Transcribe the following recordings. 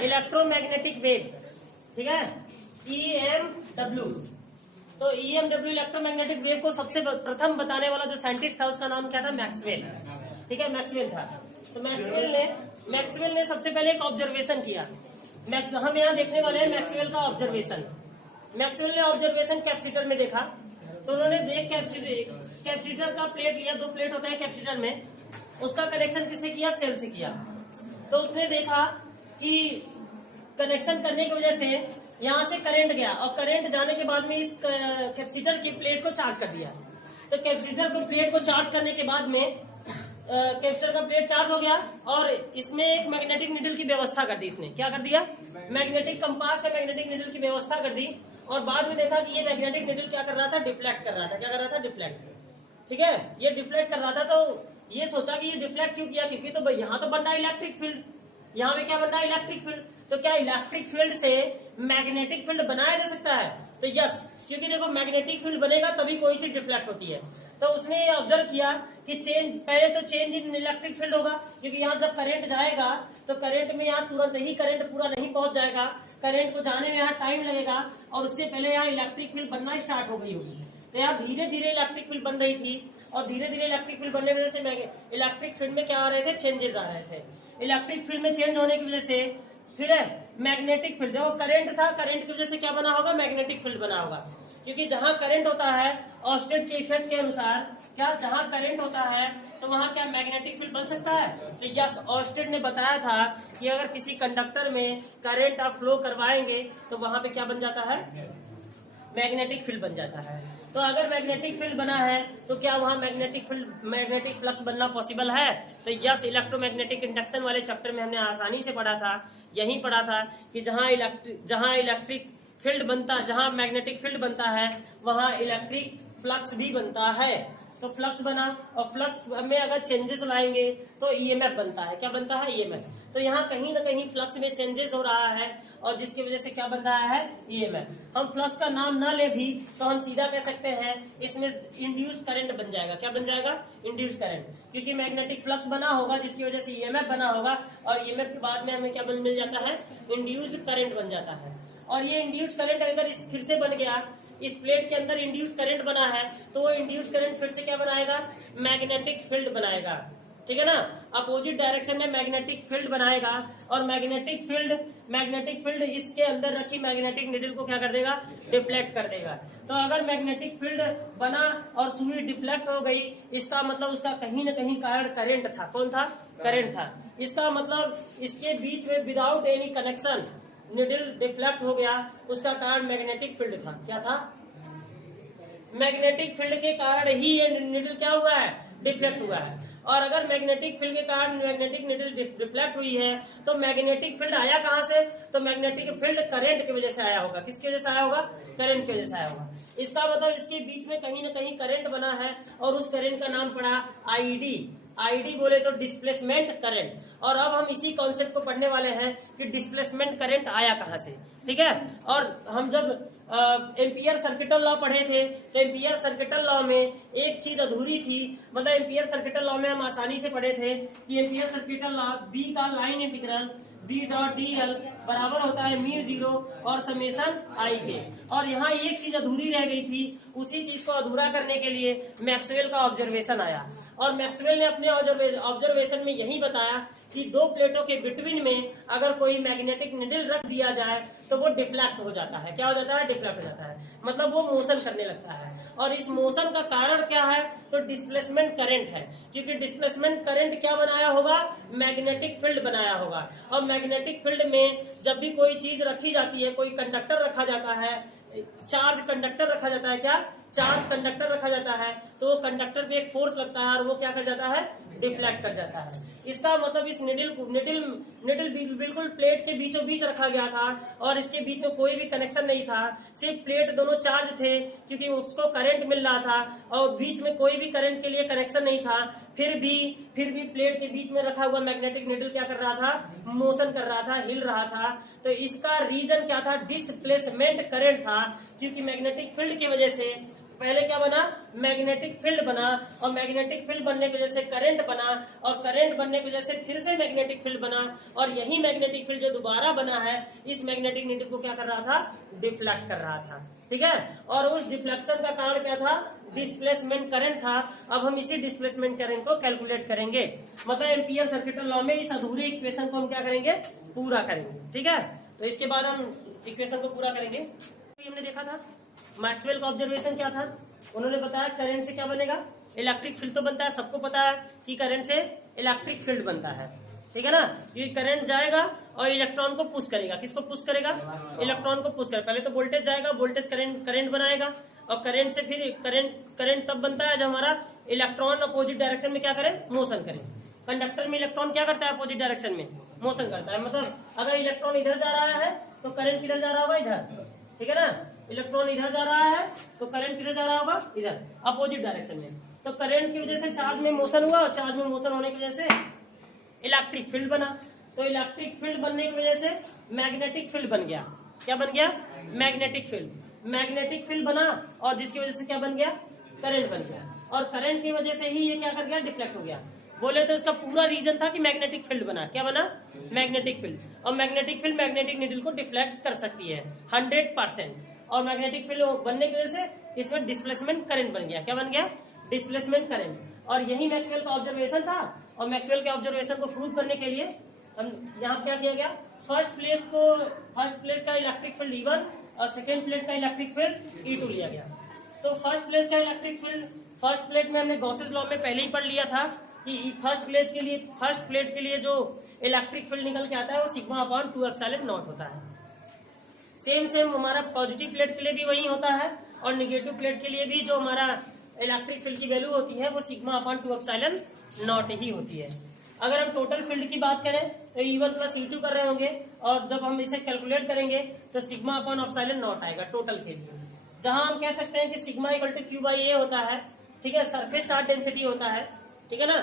Electromagnetic wave, ठीक है, EMW। तो EMW इलेक्ट्रोमैग्नेटिक वेव को सबसे प्रथम बताने वाला जो साइंटिस्ट था उसका नाम क्या था? मैक्सवेल, ठीक है, मैक्सवेल था। तो मैक्सवेल ने सबसे पहले एक ऑब्जर्वेशन किया। हम यहाँ देखने वाले हैं मैक्सवेल का ऑब्जर्वेशन। मैक्सवेल ने ऑब्जर्वेशन कैपेसिटर में देखा, तो उन्होंने कैपेसिटर का प्लेट लिया, 2 प्लेट होता है कैपेसिटर में, उसका कनेक्शन किससे किया? सेल से किया। तो उसने देखा कि कनेक्शन करने की वजह से यहाँ से करंट गया, और करंट जाने के बाद में इस कैपेसिटर की प्लेट को चार्ज कर दिया। तो कैपेसिटर को प्लेट को चार्ज करने के बाद में कैपेसिटर का प्लेट चार्ज हो गया, और इसमें एक मैग्नेटिक नीडल की व्यवस्था कर दी। इसने क्या कर दिया? मैग्नेटिक कंपास से मैग्नेटिक नीडल की व्यवस्था कर दी, और बाद में देखा कि ये मैग्नेटिक नीडल क्या कर रहा था? डिफ्लेक्ट कर रहा था। क्या कर रहा था? डिफ्लेक्ट, ठीक है, ये डिफ्लेक्ट कर रहा था। तो ये सोचा कि ये डिफ्लेक्ट क्यों किया? क्योंकि तो यहाँ तो बन रहा है इलेक्ट्रिक फील्ड, यहाँ पे क्या बन रहा है? Electric field. तो क्या इलेक्ट्रिक फील्ड से मैग्नेटिक फील्ड बनाया जा सकता है? तो यस, क्योंकि देखो मैग्नेटिक फील्ड बनेगा तभी कोई चीज डिफ्लेक्ट होती है। तो उसने ऑब्जर्व किया कि पहले तो चेंज इन इलेक्ट्रिक फील्ड होगा, क्योंकि यहाँ जब करंट जाएगा तो करंट में यहाँ तुरंत ही करंट पूरा नहीं पहुंच जाएगा, करंट को जाने में यहाँ टाइम लगेगा, और उससे पहले यहाँ इलेक्ट्रिक फील्ड बनना स्टार्ट हो गई होगी। तो यहाँ धीरे धीरे इलेक्ट्रिक फील्ड बन रही थी, और धीरे धीरे इलेक्ट्रिक फील्ड बनने की वजह से इलेक्ट्रिक फील्ड में क्या आ रहे थे? चेंजेस आ रहे थे। इलेक्ट्रिक फील्ड में चेंज होने की वजह से फिर है मैग्नेटिक फील्ड। जो करंट था, करंट की वजह से क्या बना होगा? मैग्नेटिक फील्ड बना होगा। क्योंकि जहां करंट होता है ऑस्टेड के इफेक्ट के अनुसार, क्या जहां करंट होता है तो वहां क्या मैग्नेटिक फील्ड बन सकता है? तो यस, ऑस्टेड ने बताया था कि अगर किसी कंडक्टर में करंट आप फ्लो करवाएंगे तो वहां पे क्या बन जाता है? मैग्नेटिक फील्ड बन जाता है। तो अगर मैग्नेटिक फील्ड बना है तो क्या वहां मैग्नेटिक फ्लक्स बनना पॉसिबल है? तो यस, इलेक्ट्रोमैग्नेटिक इंडक्शन वाले चैप्टर में हमने आसानी से पढ़ा था, यही पढ़ा था कि जहां इलेक्ट्रिक फील्ड बनता, जहां मैग्नेटिक फील्ड बनता है वहां इलेक्ट्रिक फ्लक्स भी बनता है। तो फ्लक्स बना, और फ्लक्स में अगर चेंजेस लाएंगे तो ईएमएफ बनता है। क्या बनता है? ईएमएफ। तो यहाँ कहीं ना कहीं फ्लक्स में चेंजेस हो रहा है, और जिसकी वजह से क्या बन रहा है? ईएमएफ। हम फ्लक्स का नाम ना ले भी तो हम सीधा कह सकते हैं इसमें इंड्यूस्ड करंट बन जाएगा। क्या बन जाएगा? इंड्यूस्ड करंट, क्योंकि मैग्नेटिक फ्लक्स बना होगा जिसकी वजह से ईएमएफ बना होगा, और ईएमएफ के बाद में हमें क्या मिल जाता है? इंड्यूस्ड करंट बन जाता है। और ये इंड्यूस्ड करंट अगर फिर से बन गया, इस प्लेट के अंदर इंड्यूस्ड करंट बना है, तो वो इंड्यूस्ड करंट फिर से क्या बनाएगा? मैग्नेटिक फील्ड बनाएगा, ठीक है ना। अपोजिट डायरेक्शन में मैग्नेटिक फील्ड बनाएगा, और मैग्नेटिक फील्ड इसके अंदर रखी मैग्नेटिक नीडल को क्या कर देगा? डिफ्लेक्ट कर देगा। तो अगर मैग्नेटिक फील्ड बना और सुई डिफ्लेक्ट हो गई, इसका मतलब उसका कहीं ना कहीं कारण करंट था। कौन था? करंट था। इसका मतलब इसके बीच में without any connection needle deflect हो गया, उसका कारण मैग्नेटिक फील्ड था। क्या था? मैग्नेटिक फील्ड के कारण ही ये निडल क्या हुआ है? डिफ्लेक्ट हुआ है। और अगर मैग्नेटिक फील्ड के कारण मैग्नेटिक निडल डिफ्लेक्ट हुई है तो मैग्नेटिक फील्ड आया कहां से? तो मैग्नेटिक फील्ड करंट की वजह से आया होगा। किसकी वजह से आया होगा? करंट की वजह से आया होगा। इसका मतलब इसके बीच में कहीं ना कहीं करंट बना है, और उस करंट का नाम पड़ा आईडी बोले तो डिस्प्लेसमेंट करंट। और अब हम इसी कॉन्सेप्ट को पढ़ने वाले हैं कि डिस्प्लेसमेंट करंट आया कहां से, ठीक है। और हम जब एम्पियर सर्किटल लॉ पढ़े थे तो एम्पियर सर्किटल लॉ में एक चीज अधूरी थी। मतलब एम्पियर सर्किटल लॉ में हम आसानी से पढ़े थे कि एम्पियर सर्किटल लॉ बी का line integral B dot d l बराबर होता है म्यू जीरो और समेशन आई के। और यहाँ एक चीज अधूरी रह गई थी, उसी चीज को अधूरा करने के लिए मैक्सवेल का ऑब्जर्वेशन आया, और मैक्सवेल ने अपने ऑब्जर्वेशन में यही बताया कि 2 प्लेटों के बिटवीन में अगर कोई मैग्नेटिक निडल रख दिया जाए तो वो डिफ्लेक्ट हो जाता है। क्या हो जाता है? डिफ्लेक्ट हो जाता है, मतलब वो मोशन करने लगता है। और इस मोशन का कारण क्या है? तो डिस्प्लेसमेंट करंट है, क्योंकि डिस्प्लेसमेंट करंट क्या बनाया होगा? मैग्नेटिक फील्ड बनाया होगा। और मैग्नेटिक फील्ड में जब भी कोई चीज रखी जाती है, कोई कंडक्टर रखा जाता है, चार्ज कंडक्टर रखा जाता है, क्या चार्ज कंडक्टर रखा जाता है, तो वो कंडक्टर पे एक फोर्स लगता है और वो क्या कर जाता है? डिफ्लेक्ट कर जाता है। इसका मतलब इस निडल बिल्कुल प्लेट के बीचों बीच रखा गया था, और इसके बीच में कोई भी कनेक्शन नहीं था, सिर्फ प्लेट दोनों चार्ज थे क्योंकि उसको करंट मिल रहा था, और बीच में कोई भी करंट के लिए कनेक्शन नहीं था। फिर भी प्लेट के बीच में रखा हुआ मैग्नेटिक निडल क्या कर रहा था? मोशन कर रहा था, हिल रहा था। तो इसका रीजन क्या था? डिस्प्लेसमेंट करंट था, क्योंकि मैग्नेटिक फील्ड की वजह से पहले क्या बना, मैग्नेटिक फील्ड बना, और मैग्नेटिक फील्ड बनने की वजह से करंट बना, और करंट बनने की वजह से फिर से मैग्नेटिक फील्ड बना, और यही मैग्नेटिक फील्ड जो दोबारा बना है इस मैग्नेटिक नीडल को क्या कर रहा था, डिफ्लेक्ट कर रहा था। ठीक है, और उस डिफ्लेक्शन का कारण क्या था, डिस्प्लेसमेंट करंट था। अब हम इसी डिस्प्लेसमेंट करंट को कैलकुलेट करेंगे, मतलब एम्पियर सर्किटल लॉ में इस अधूरे इक्वेशन को हम क्या करेंगे, पूरा करेंगे। ठीक है, तो इसके बाद हम इक्वेशन को पूरा करेंगे। हमने देखा था मैक्सवेल का ऑब्जर्वेशन क्या था, उन्होंने बताया करंट से क्या बनेगा, इलेक्ट्रिक फील्ड तो बनता है, सबको पता है कि करंट से इलेक्ट्रिक फील्ड बनता है। ठीक है ना, ये करंट जाएगा और इलेक्ट्रॉन को पुश करेगा, किसको पुश करेगा, इलेक्ट्रॉन को पुश करेगा। पहले तो वोल्टेज जाएगा, वोल्टेज करंट बनाएगा, और करंट से फिर करंट तब बनता है जब हमारा इलेक्ट्रॉन अपोजिट डायरेक्शन में क्या करे, मोशन करे। कंडक्टर में इलेक्ट्रॉन क्या करता है, अपोजिट डायरेक्शन में मोशन करता है, मतलब अगर इलेक्ट्रॉन इधर जा रहा है तो करंट किधर जा रहा होगा, इधर। ठीक है ना, इलेक्ट्रॉन इधर जा रहा है तो करंट किधर जा रहा होगा, इधर, अपोजिट डायरेक्शन में। तो करंट की वजह से चार्ज में मोशन हुआ, और चार्ज में मोशन होने की वजह से इलेक्ट्रिक फील्ड बना। तो इलेक्ट्रिक फील्ड बनने की वजह से मैग्नेटिक फील्ड बन गया। क्या बन गया, मैग्नेटिक फील्ड। मैग्नेटिक फील्ड बना और जिसकी वजह से क्या बन गया, करंट बन गया, और करंट की वजह से ही ये क्या कर गया, डिफ्लेक्ट हो गया। बोले तो इसका पूरा रीजन था कि मैग्नेटिक फील्ड बना। क्या बना, मैग्नेटिक फील्ड। और मैग्नेटिक फील्ड मैग्नेटिक नीडल को डिफ्लेक्ट कर सकती है 100%। और मैग्नेटिक फील्ड बनने की वजह से इसमें डिस्प्लेसमेंट करंट बन गया। क्या बन गया, डिस्प्लेसमेंट करंट। और यही मैक्सवेल का ऑब्जर्वेशन था, और मैक्सवेल के ऑब्जर्वेशन को प्रूव करने के लिए हम यहाँ क्या किया गया, फर्स्ट प्लेट का इलेक्ट्रिक फील्ड E1 और सेकेंड प्लेट का इलेक्ट्रिक फील्ड E2 लिया गया। तो फर्स्ट प्लेट का इलेक्ट्रिक फील्ड, फर्स्ट प्लेट में हमने गॉसेस लॉ में पहले ही पढ़ लिया था कि फर्स्ट प्लेट के लिए जो इलेक्ट्रिक फील्ड निकल के आता है वो सिग्मा अपॉन 2 एप्सिलॉन नॉट होता है। सेम हमारा पॉजिटिव प्लेट के लिए भी वही होता है, और निगेटिव प्लेट के लिए भी जो हमारा इलेक्ट्रिक फील्ड की वैल्यू होती है वो सिग्मा अपॉन 2 एप्सिलॉन नॉट ही होती है। अगर हम टोटल फील्ड की बात करें तो E1 प्लस E2 कर रहे होंगे, और जब हम इसे कैलकुलेट करेंगे तो सिग्मा अपॉन एप्सिलॉन नॉट आएगा टोटल के लिए, जहां हम कह सकते हैं कि sigma equal to Q by A होता है। ठीक है, सरफेस चार्ज डेंसिटी होता है। ठीक है ना,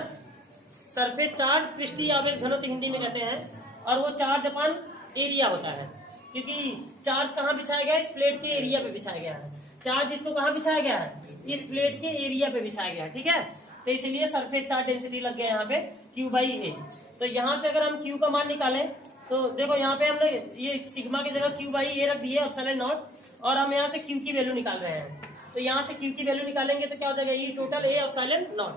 सरफेस चार्ज पृष्ठीय आवेश घनत्व हिंदी में कहते हैं, और वो चार्ज अपॉन एरिया होता है, क्योंकि चार्ज कहाँ बिछाया गया है, इस प्लेट के एरिया पे बिछाया गया है। चार्ज इसको कहाँ बिछाया गया है, इस प्लेट के एरिया पे बिछाया गया है। ठीक है, तो इसलिए सरफेस चार्ज डेंसिटी लग गया यहाँ पे Q बाई A। तो यहाँ से अगर हम Q का मान निकालें तो देखो यहाँ पे हमने ये सिग्मा की जगह Q बाई A रख दी है एप्सिलॉन नॉट, और हम यहाँ से Q की वैल्यू निकाल रहे हैं। तो यहाँ से Q की वैल्यू निकालेंगे तो क्या हो जाएगा, E total A epsilon not.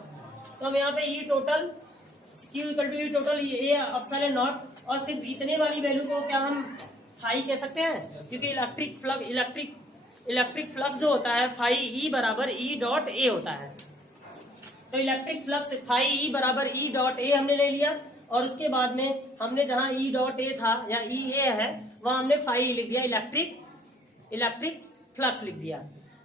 तो हम यहाँ पे E total Q equal to E total A epsilon not, और सिर्फ इतने वाली वैल्यू को क्या हम फाई कह सकते हैं, क्योंकि इलेक्ट्रिक फ्लक्स जो होता है फाई E बराबर E डॉट A होता है। तो इलेक्ट्रिक फ्लक्स फाई E बराबर E डॉट A हमने ले लिया, और उसके बाद में हमने जहां E डॉट A था या EA है वहां हमने फाई लिख दिया, इलेक्ट्रिक फ्लक्स लिख दिया।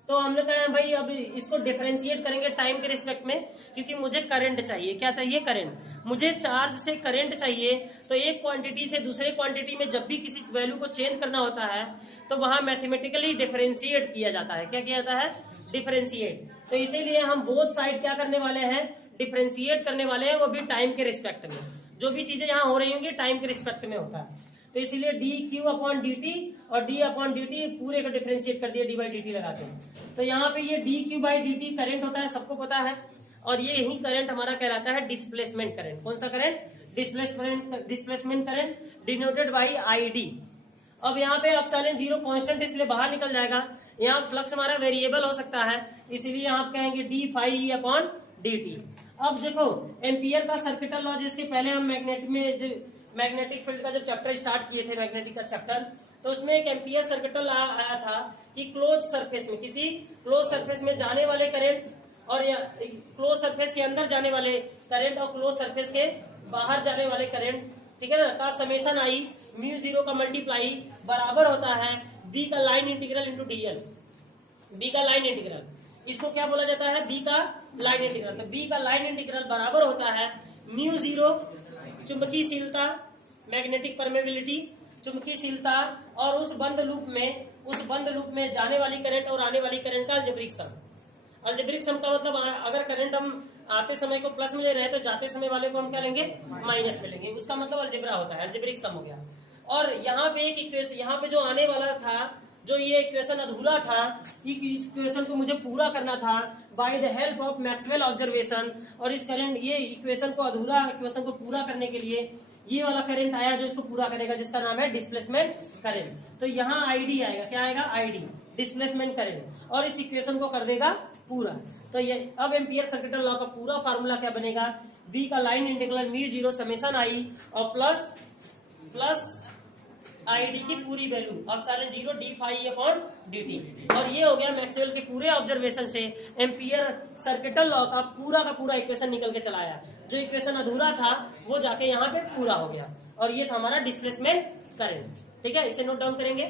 तो हमने कहा भाई अब इसको डिफरेंशिएट करेंगे टाइम के रिस्पेक्ट में, क्योंकि मुझे करंट चाहिए। क्या चाहिए, करंट। मुझे चार्ज से करंट चाहिए, तो एक क्वांटिटी से दूसरे क्वांटिटी में जब भी किसी वैल्यू को चेंज करना होता है तो वहां मैथमेटिकली डिफरेंशिएट किया जाता है। क्या किया जाता है, डिफरेंशिएट। तो इसीलिए हम बोथ साइड क्या करने वाले हैं, डिफरेंशिएट करने वाले हैं, वो भी टाइम के रिस्पेक्ट में। जो भी चीजें यहाँ हो रही होंगी टाइम के रिस्पेक्ट में होता है। तो इसीलिए dQ अपॉन dt और d अपॉन dt पूरे को डिफरेंशिएट कर दिया d बाई dt लगा के। तो यहाँ पे ये dQ बाई dt करंट होता है, सबको पता है, और ये यही करंट हमारा कहलाता है डिस्प्लेसमेंट करंट। कौन सा current, displacement current, denoted by ID। अब यहाँ पे एप्सिलॉन 0 कांस्टेंट इसलिए बाहर निकल जाएगा। यहाँ फ्लक्स हमारा वेरिएबल हो सकता है, इसलिए आप कहेंगे d phi E upon dt। अब देखो एम्पियर का सर्किटल लॉ, जिसके पहले हम मैग्नेटिक फील्ड का जब चैप्टर स्टार्ट किए थे, मैग्नेटिक का चैप्टर, तो उसमें एक एम्पियर सर्किटल आया था कि क्लोज सरफेस में, किसी क्लोज सरफेस में जाने वाले करंट और क्लोज सरफेस के अंदर जाने वाले करंट और क्लोज सरफेस के बाहर जाने वाले करंट, ठीक है ना, का समेशन I μ0 का मल्टीप्लाई बराबर होता है B का line integral into DL। B का लाइन इंटीग्रल, इसको क्या बोला जाता है, B का लाइन इंटीग्रल। तो B का लाइन इंटीग्रल बराबर होता है μ0 चुंबकीयशीलता, मैग्नेटिक परमेबिलिटी, चुंबकीयशीलता, और उस बंद लूप में जाने वाली करंट और आने वाली करंट का अलजेब्रिक सम। अलजेब्रिक सम का मतलब अगर करंट हम आते समय को प्लस में ले रहे हैं तो जाते समय वाले को हम क्या लेंगे, माइनस में लेंगे, उसका मतलब अलजेब्रा होता है, अलजेब्रिक सम हो गया। और यहाँ पे एक इक्वेशन, यहाँ पे जो आने वाला था जो ये इक्वेशन अधूरा था, इस इक्वेशन को मुझे पूरा करना था by the help of Maxwell observation, और इस करंट ये इक्वेशन को अधूरा इक्वेशन को पूरा करने के लिए ये वाला करंट आया जो इसको पूरा करेगा, जिसका नाम है डिस्प्लेसमेंट करंट। तो यहाँ आईडी आएगा, क्या आएगा, आईडी, डिस्प्लेसमेंट करंट, और इस इक्वेशन को कर देगा पूरा। तो ये अब एम्पियर सर्किटल लॉ का पूरा फार्मूला क्या बनेगा, बी का line integral mu zero summation I और प्लस आईडी की पूरी value epsilon zero D phi upon dt। और ये हो गया मैक्सवेल के पूरे ऑब्जर्वेशन से एम्पियर सर्किटल लॉ का पूरा इक्वेशन निकल के चला आया। जो इक्वेशन अधूरा था वो जाके यहाँ पे पूरा हो गया, और ये था हमारा डिस्प्लेसमेंट करंट। ठीक है, इसे नोट डाउन करेंगे।